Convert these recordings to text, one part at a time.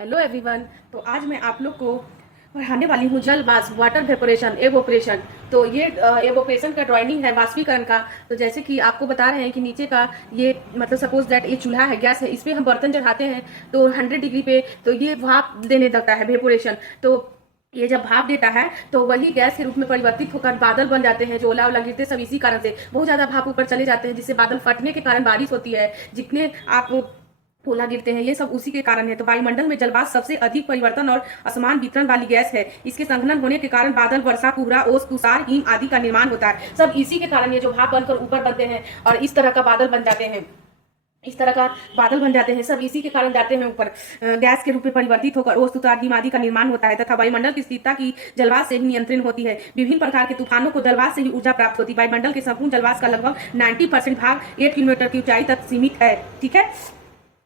Hello everyone. तो आज मैं आप लोग को पढ़ाने वाली हूँ जल वाष्प, वाटर वेपोरेशन, एवोपरेशन। तो ये एवोपरेशन का ड्राइंग है वाष्पीकरण का। तो जैसे कि आपको बता रहे हैं कि नीचे का ये मतलब सपोज दैट ये चूल्हा है, गैस है, इस पे हम बर्तन चढ़ाते हैं तो 100 डिग्री पे तो ये भाप देने लगता है, वेपोरेशन। तो ये जब भाप देता है तो वही गैस के रूप में परिवर्तित होकर बादल बन जाते हैं, जो ओला ओला गिरते सब इसी कारण से बहुत ज्यादा भाप ऊपर चले जाते हैं, जिससे बादल फटने के कारण बारिश होती है। जितने आप ओला गिरते हैं ये सब उसी के कारण है। तो वायुमंडल में जलवाष्प सबसे अधिक परिवर्तन और असमान वितरण वाली गैस है। इसके संघनन होने के कारण बादल, वर्षा, कोहरा, ओस, तुषार, हिम आदि का निर्माण होता है। सब इसी के कारण ये जो भाप बनकर ऊपर बनते हैं और इस तरह का बादल बन जाते हैं, इस तरह का बादल बन जाते हैं, सब इसी के कारण जाते हैं ऊपर, गैस के रूप में परिवर्तित होकर ओस, तुषार, हिम आदि का निर्माण होता है। तथा वायुमंडल की स्थिरता की जलवाष्प से ही नियंत्रण होती है। विभिन्न प्रकार के तूफानों को जलवाष्प से ही ऊर्जा प्राप्त होती है। वायुमंडल के संपूर्ण जलवाष्प का लगभग 90% भाग 8 किलोमीटर की ऊंचाई तक सीमित है। ठीक है।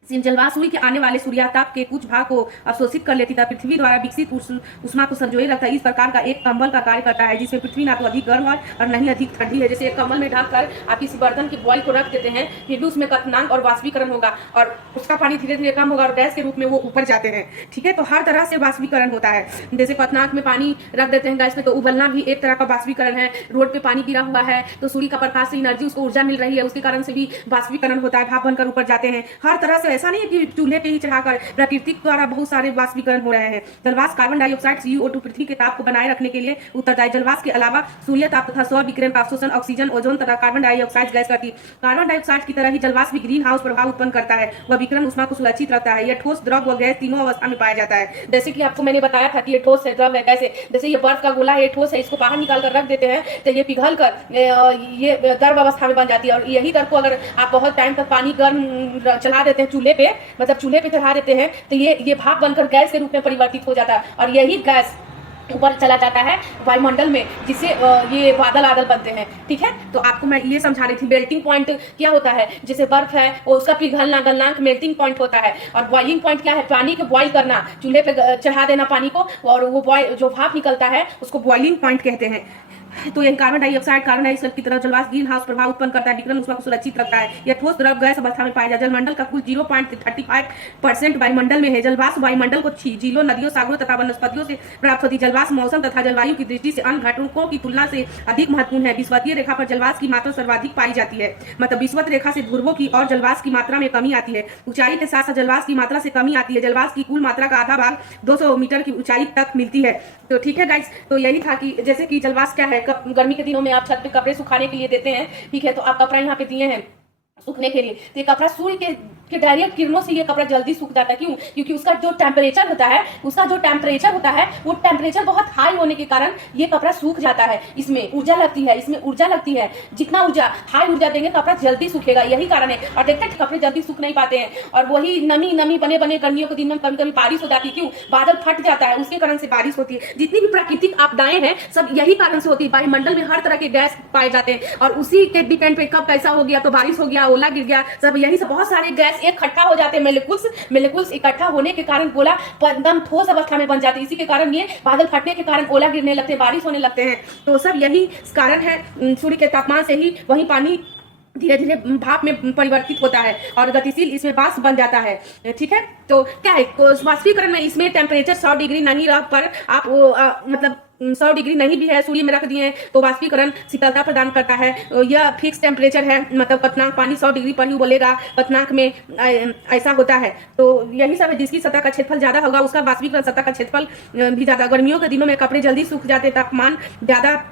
जलवाष्प सूर्य के आने वाले सूर्याताप के कुछ भाग को अवशोषित कर लेती है। पृथ्वी द्वारा विकसित उष्मा को संजोए रखता है। इस प्रकार का एक कंबल का कार्य करता है, जिसमें पृथ्वी ना तो अधिक गर्म है और न ही अधिक ठंडी है। जैसे एक कंबल में ढककर आप किसी बर्तन के बॉयल को रख देते हैं, फिर भी उसमें क्वथनांक और वाष्पीकरण होगा और उसका पानी धीरे धीरे कम होगा और गैस के रूप में वो ऊपर जाते हैं। ठीक है। तो हर तरह से वाष्पीकरण होता है। जैसे क्वथनांक में पानी रख देते हैं गैस में, तो उबलना भी एक तरह का वाष्पीकरण है। रोड पे पानी गिरा हुआ है तो सूर्य का प्रकाश से एनर्जी, उसको ऊर्जा मिल रही है, उसके कारण से भी वाष्पीकरण होता है, भाप बनकर ऊपर जाते हैं। हर तरह से ऐसा नहीं है कि चूल्हे पे ही चढ़ाकर, प्रकृति द्वारा बहुत सारे वाष्पीकरण हो रहे हैं। जलवाष्प कार्बन डाइऑक्साइड CO2 पृथ्वी के ताप को बनाए रखने के लिए उत्तरदायी। जलवाष्प के अलावा सूर्य ताप तथा सौर विकिरण का अवशोषण ऑक्सीजन, ओजोन तथा कार्बन डाइऑक्साइड गैस करती है। कार्बन डाइऑक्साइड की तरह ही जलवाष्प भी ग्रीन हाउस प्रभाव उत्पन्न करता है। वह विकिरण उष्मा को सुरक्षित रखता है। यह ठोस, द्रव व गैस तीनों अवस्था में पाया जाता है। जैसे कि आपको मैंने बताया था कि ये ठोस है, द्रव है, गैस है। जैसे ये बर्फ का गोला है, ये ठोस है, इसको बाहर निकाल कर रख देते हैं तो ये पिघल कर ये द्रव अवस्था में बन जाती है। और यही द्रव को अगर आप बहुत टाइम तक पानी गर्म चला देते हैं चूल्हे पे, मतलब चूल्हे पे चढ़ा देते हैं, तो ये भाप बनकर गैस के रूप में परिवर्तित हो जाता है और यही गैस ऊपर चला जाता है वायुमंडल में, जिससे ये बादल आदल बनते हैं। ठीक है। तो आपको मैं ये समझा रही थी मेल्टिंग पॉइंट क्या होता है। जैसे बर्फ है वो उसका पिघलना, गलनांक मेल्टिंग पॉइंट होता है। और बॉइलिंग पॉइंट क्या है, पानी को बॉइल करना, चूल्हे पे चढ़ा देना पानी को और वो बॉइल जो भाप निकलता है उसको बॉइलिंग पॉइंट कहते हैं। तो यही कार्बन डाइऑक्साइड की तरह जलवाष्प ग्रीन हाउस प्रभाव उत्पन्न करता है, विकिरण उष्मा को सुरक्षित रखता है। यह ठोस, द्रव, गैस अवस्था में पाया जाता है। जलमंडल का कुल 0.35% वायुमंडल में है। जलवाष्प वायुमंडल को झीलों, नदियों, सागरों तथा वनस्पतियों से प्राप्त होती है। जलवाष्प मौसम तथा जलवायु की दृष्टि से अन्य घटकों की तुलना से अधिक महत्वपूर्ण है। विषुवतीय रेखा पर जलवाष्प की मात्रा सर्वाधिक पाई जाती है, मतलब विषुवत रेखा से ध्रुवों की और जलवाष्प की मात्रा में कमी आती है। ऊंचाई के साथ साथ जलवाष्प की मात्रा से कमी आती है। जलवाष्प की कुल मात्रा का आधा भाग 200 मीटर की ऊंचाई तक मिलती है। तो ठीक है गाइस, तो यही था कि जैसे कि जलवाष्प क्या है, गर्मी के दिनों में आप छत पे कपड़े सुखाने के लिए देते हैं। ठीक है। तो आप कपड़ा यहाँ पे दिए हैं सूखने के लिए, तो ये कपड़ा सूर्य के डायरेक्ट किरणों से ये कपड़ा जल्दी सूख जाता है। क्यों? क्योंकि उसका जो टेम्परेचर होता है वो टेम्परेचर बहुत हाई होने के कारण ये कपड़ा सूख जाता है। इसमें ऊर्जा लगती है। जितना ऊर्जा, हाई ऊर्जा देंगे कपड़ा जल्दी सूखेगा, यही कारण है। और देखते हैं कपड़े जल्दी सूख नहीं पाते हैं और वही नमी बने गर्मियों के दिन में कभी कभी बारिश हो जाती है। क्यों? बादल फट जाता है, उसके कारण से बारिश होती है। जितनी भी प्राकृतिक आपदाएं हैं सब यही कारण से होती है। वायुमंडल में हर तरह के गैस पाए जाते हैं और उसी के डिपेंड पे कब कैसा हो गया, तो बारिश हो गया, ओला गिर गया, सब यही सब बहुत सारे गैस एक इकट्ठा हो जाते हैं। मोलिक्यूल्स इकट्ठा होने के कारण गोला एकदम ठोस अवस्था में बन जाती है। इसी के कारण ये बादल फटने के कारण ओला गिरने लगते हैं, बारिश होने लगते हैं। तो सब यही कारण है। सूर्य के तापमान से ही वही पानी धीरे धीरे भाप में परिवर्तित होता है और गतिशील इसमें वाष्प बन जाता है। ठीक है। तो क्या है वाष्पीकरण में, इसमें टेम्परेचर 100 डिग्री नहीं रह पर आप मतलब 100 डिग्री नहीं भी है, सूर्य में रख दिए तो वाष्पीकरण शीतलता प्रदान करता है। यह फिक्स टेम्परेचर है, मतलब क्वथनांक पानी 100 डिग्री पर ही उबलेगा, क्वथनांक में ऐसा होता है। तो यही सब है, जिसकी सतह का क्षेत्रफल ज्यादा होगा उसका वाष्पीकरण सतह का क्षेत्रफल भी ज्यादा। गर्मियों के दिनों में कपड़े जल्दी सूख जाते, तापमान ज्यादा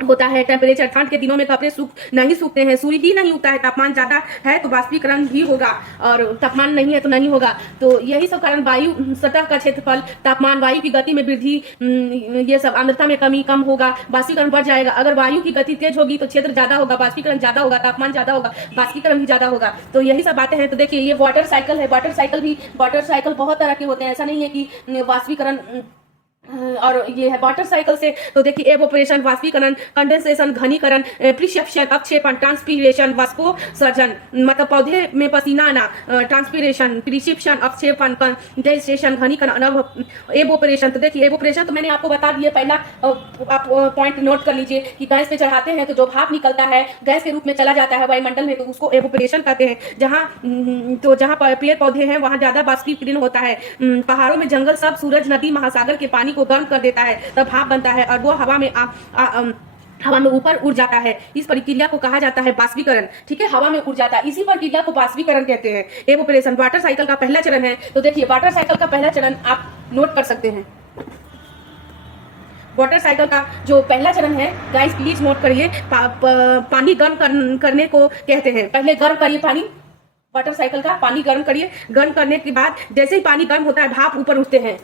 होता है टेम्परेचर। ठंड के दिनों में कपड़े नहीं सूखते हैं, सूर्य ही नहीं उगता है। तापमान ज्यादा है तो वाष्पीकरण भी होगा और तापमान नहीं है तो नहीं होगा। तो यही सब कारण, वायु सतह का क्षेत्रफल, तापमान, वायु की गति में वृद्धि, ये सब, आर्द्रता में कम होगा, वाष्पीकरण बढ़ जाएगा। अगर वायु की गति तेज होगी तो क्षेत्र ज्यादा होगा, वाष्पीकरण ज्यादा होगा, तापमान ज्यादा होगा, वाष्पीकरण भी ज्यादा होगा। तो यही सब बातें हैं। तो देखिए ये वाटर साइकिल है। वाटर साइकिल बहुत तरह के होते हैं। ऐसा नहीं है कि वाष्पीकरण और ये है वाटर साइकिल से, तो देखिए एवोपरेशन, वाष्पीकरण, कंडेंसेशन, घनीकरण, प्रिसेप्शन, अपक्षेपण, ट्रांसपीरेशन, वाष्पोसर्जन, मतलब पौधे में पसीना आना, ट्रांसपीरेशन, प्रिसेप्शन, अपक्षेपण, कंडेंसेशन, घनीकरण, एवोपरेशन। तो देखिए एवोपरेशन तो मैंने आपको बता दिया, पहला आप पॉइंट नोट कर लीजिए कि गैस पे चढ़ाते हैं तो जो भाप निकलता है गैस के रूप में चला जाता है वायुमंडल में, तो उसको एवोपरेशन कहते हैं। जहाँ पेड़ पौधे हैं वहां ज्यादा बाष्पीकरण होता है। पहाड़ों में जंगल, सब सूरज, नदी, महासागर के पानी को गर्म कर देता है, तब भाप बनता है और वो हवा में ऊपर उड़ जाता है। इस प्रक्रिया को कहा जाता है बाष्पीकरण। ठीक है, हवा में उड़ जाता है, इसी प्रक्रिया को बाष्पीकरण कहते हैं। एवोपरेशन वाटर साइकिल का पहला चरण है। तो देखिए वाटर साइकिल का पहला चरण आप नोट कर सकते हैं। वाटर साइकिल का जो पहला चरण है, गाइस प्लीज नोट करिए, पानी गर्म करने को कहते हैं। पहले गर्म करिए पानी, वाटर साइकिल का पानी गर्म करिए। गर्म करने के बाद जैसे ही पानी गर्म होता है भाप ऊपर उठते हैं।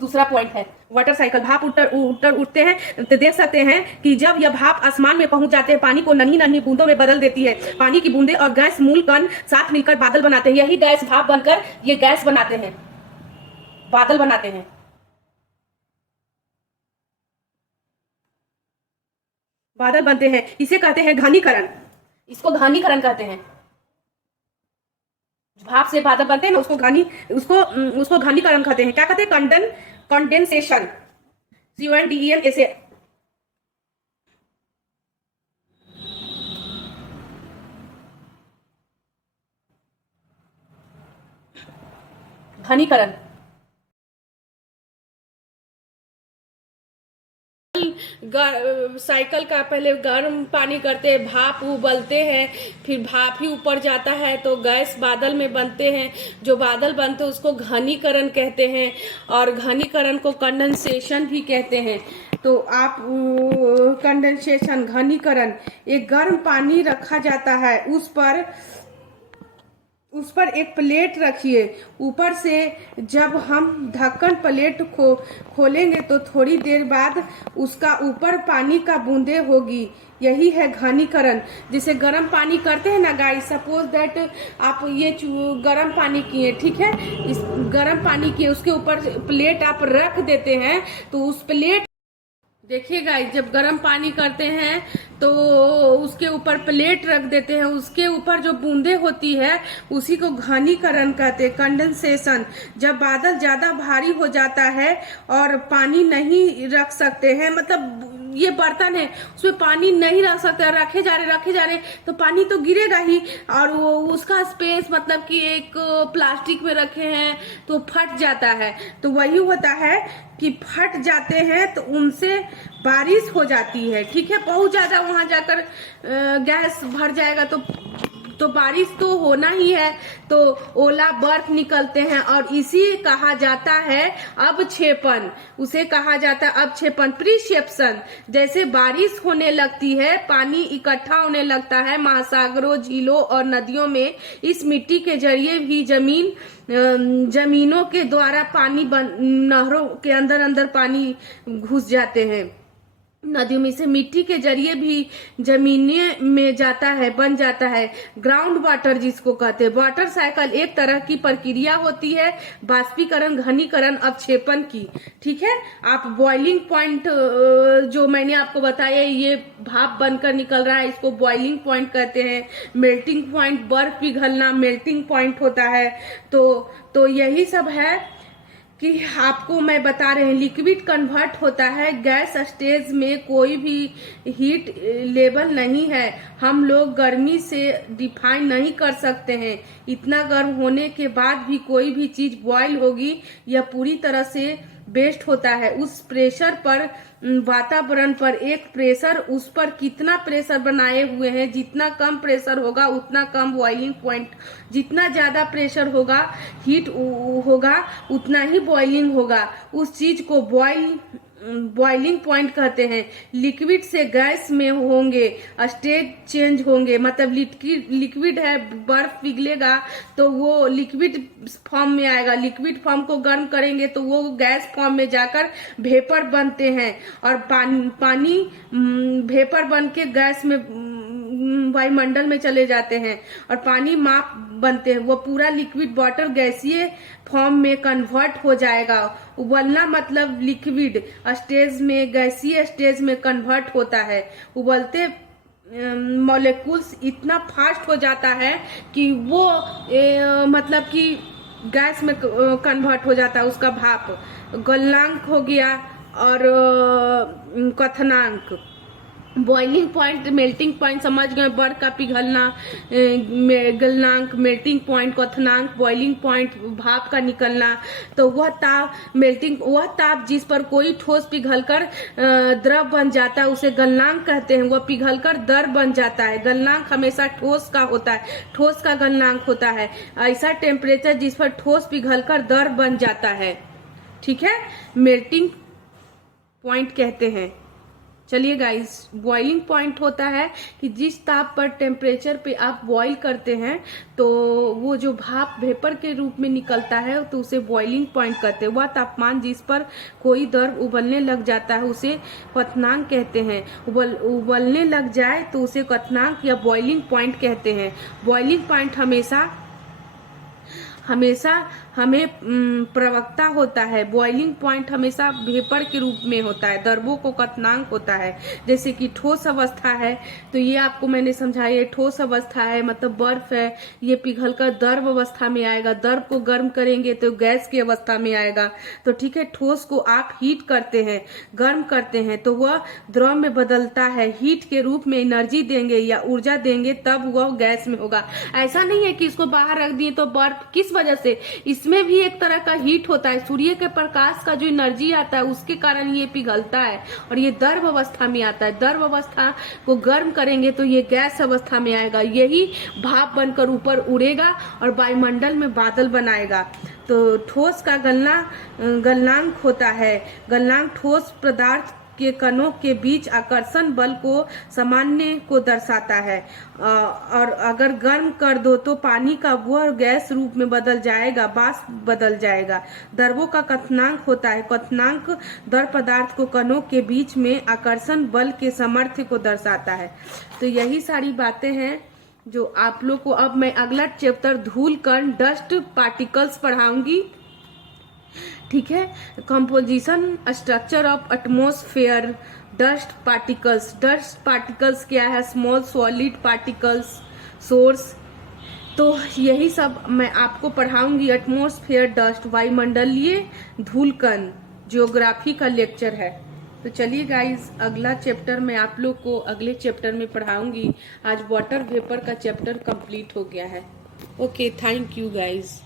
दूसरा पॉइंट है वाटर साइकिल, भाप उठते हैं। तो देख सकते हैं कि जब यह भाप आसमान में पहुंच जाते हैं, पानी को नन्ही नन्ही बूंदों में बदल देती है। पानी की बूंदें और गैस मूल कण साथ मिलकर बादल बनाते हैं। यही गैस भाप बनकर ये गैस बनाते हैं, बादल बनाते हैं। बादल बनते हैं, इसे कहते हैं घनीकरण। इसको घनीकरण कहते हैं। भाप से बादल बनते हैं ना, उसको घनीकरण कहते हैं। क्या कहते हैं? कंडेंसेशन, CONDEN ऐसे। घनीकरण साइकिल का पहले गर्म पानी करते हैं, भाप उबलते हैं, फिर भाप ही ऊपर जाता है तो गैस बादल में बनते हैं। जो बादल बनते हैं उसको घनीकरण कहते हैं, और घनीकरण को कंडेंसेशन भी कहते हैं। तो आप कंडेंसेशन, घनीकरण, एक गर्म पानी रखा जाता है, उस पर एक प्लेट रखिए। ऊपर से जब हम ढक्कन प्लेट को खोलेंगे तो थोड़ी देर बाद उसका ऊपर पानी का बूंदे होगी। यही है घनीकरण। जिसे गर्म पानी करते हैं ना गाइस, सपोज दैट आप ये गर्म पानी किए, ठीक है, इस गर्म पानी किए, उसके ऊपर प्लेट आप रख देते हैं, तो उस प्लेट, देखिए गाइस, जब गर्म पानी करते हैं तो उसके ऊपर प्लेट रख देते हैं, उसके ऊपर जो बूंदे होती है उसी को घनीकरण कहते हैं, कंडेंसेशन। जब बादल ज्यादा भारी हो जाता है और पानी नहीं रख सकते हैं, मतलब ये बर्तन है उसमें पानी नहीं रख सकते, रखे जा रहे तो पानी तो गिरेगा ही, और वो उसका स्पेस, मतलब कि एक प्लास्टिक में रखे हैं तो फट जाता है। तो वही होता है कि फट जाते हैं तो उनसे बारिश हो जाती है। ठीक है, बहुत ज्यादा वहां जाकर गैस भर जाएगा तो बारिश तो होना ही है, तो ओला बर्फ निकलते हैं, और इसी कहा जाता है अवक्षेपण। उसे कहा जाता है अवक्षेपण, प्रिसेप्शन। जैसे बारिश होने लगती है, पानी इकट्ठा होने लगता है महासागरों, झीलों और नदियों में, इस मिट्टी के जरिए भी जमीनों के द्वारा पानी नहरों के अंदर पानी घुस जाते हैं। नदियों में से मिट्टी के जरिए भी जमीने में जाता है, बन जाता है ग्राउंड वाटर, जिसको कहते हैं। वाटर साइकिल एक तरह की प्रक्रिया होती है बाष्पीकरण, घनीकरण, अवक्षेपण की। ठीक है, आप बॉइलिंग पॉइंट जो मैंने आपको बताया, ये भाप बनकर निकल रहा है, इसको बॉइलिंग पॉइंट कहते हैं। मेल्टिंग पॉइंट, बर्फ पिघलना मेल्टिंग पॉइंट होता है। तो यही सब है कि आपको मैं बता रहे हैं। लिक्विड कन्वर्ट होता है, गैस स्टेज में कोई भी हीट लेवल नहीं है, हम लोग गर्मी से डिफाइन नहीं कर सकते हैं। इतना गर्म होने के बाद भी कोई भी चीज बॉयल होगी, यह पूरी तरह से बेस्ड होता है उस प्रेशर पर, वातावरण पर एक प्रेशर, उस पर कितना प्रेशर बनाए हुए हैं। जितना कम प्रेशर होगा उतना कम बॉइलिंग पॉइंट, जितना ज्यादा प्रेशर होगा, हीट होगा, उतना ही बॉइलिंग होगा। उस चीज को बॉइलिंग पॉइंट कहते हैं। लिक्विड से गैस में होंगे, स्टेज चेंज होंगे, मतलब लिक्विड है, बर्फ पिघलेगा तो वो लिक्विड फॉर्म में आएगा, लिक्विड फॉर्म को गर्म करेंगे तो वो गैस फॉर्म में जाकर वेपर बनते हैं, और पानी वेपर बन के गैस में वायुमंडल में चले जाते हैं और पानी माप बनते हैं, वो पूरा लिक्विड वाटर गैसीय फॉर्म में कन्वर्ट हो जाएगा। उबलना मतलब लिक्विड स्टेज में गैसीय स्टेज में कन्वर्ट होता है। उबलते मॉलिक्यूल्स इतना फास्ट हो जाता है कि वो मतलब कि गैस में कन्वर्ट हो जाता है, उसका भाप। गलनांक हो गया और क्वथनांक। बॉइलिंग पॉइंट, मेल्टिंग पॉइंट समझ गए, बर्फ का पिघलना, गलनांक, मेल्टिंग पॉइंट, क्वथनांक, बॉइलिंग पॉइंट, भाप का निकलना। तो वह ताप, मेल्टिंग, वह ताप जिस पर कोई ठोस पिघलकर द्रव बन जाता है उसे गलनांक कहते हैं। वह पिघलकर द्रव बन जाता है। गलनांक हमेशा ठोस का होता है, ठोस का गलनांक होता है। ऐसा टेम्परेचर जिस पर ठोस पिघलकर द्रव बन जाता है, ठीक है, मेल्टिंग पॉइंट कहते हैं। चलिए गाइस, बॉइलिंग पॉइंट होता है कि जिस ताप पर टेम्परेचर पे आप बॉईल करते हैं तो वो जो भाप वेपर के रूप में निकलता है तो उसे बॉइलिंग पॉइंट कहते हैं। वह तापमान जिस पर कोई द्रव उबलने लग जाता है उसे क्वथनांक कहते हैं। उबलने लग जाए तो उसे क्वथनांक या बॉइलिंग पॉइंट कहते हैं। बॉइलिंग पॉइंट हमेशा हमें प्रवक्ता होता है। बॉइलिंग पॉइंट हमेशा वेपर के रूप में होता है, द्रवों को क्वथनांक होता है। जैसे कि ठोस अवस्था है तो ये आपको मैंने समझाया, ठोस अवस्था है मतलब बर्फ है, ये पिघलकर द्रव अवस्था में आएगा। द्रव को गर्म करेंगे तो गैस की अवस्था में आएगा। तो ठीक है, ठोस को आप हीट करते हैं, गर्म करते हैं तो वह द्रव में बदलता है। हीट के रूप में एनर्जी देंगे या ऊर्जा देंगे तब वह गैस में होगा। ऐसा नहीं है कि इसको बाहर रख दिए तो बर्फ, किस वजह से, इसमें भी एक तरह का हीट होता है। सूर्य के प्रकाश का जो एनर्जी आता है उसके कारण ये पिघलता है और ये द्रव अवस्था में आता है। द्रव अवस्था को गर्म करेंगे तो ये गैस अवस्था में आएगा। यही भाप बनकर ऊपर उड़ेगा और वायुमंडल में बादल बनाएगा। तो ठोस का गलनांक होता है। गलनांक ठोस पदार्थ के कणों के बीच आकर्षण बल को सामान्य को दर्शाता है। और अगर गर्म कर दो तो पानी का वह गैस रूप में बदल जाएगा, वाष्प बदल जाएगा। द्रवों का क्वथनांक होता है। क्वथनांक द्रव पदार्थ को कणों के बीच में आकर्षण बल के सामर्थ्य को दर्शाता है। तो यही सारी बातें हैं जो आप लोग को अब मैं अगला चैप्टर धूल कण, डस्ट पार्टिकल्स पढ़ाऊंगी, ठीक है। Composition structure of atmosphere, dust particles. Dust particles क्या है? Small solid particles, source. तो यही सब मैं आपको पढ़ाऊंगी। एटमॉस्फेयर, डस्ट, वायुमंडलीय धूलकण, ज्योग्राफी का लेक्चर है। तो चलिए गाइस, अगला चैप्टर मैं आप लोग को अगले चैप्टर में पढ़ाऊंगी। आज वाटर वेपर का चैप्टर कंप्लीट हो गया है। Okay, thank you guys.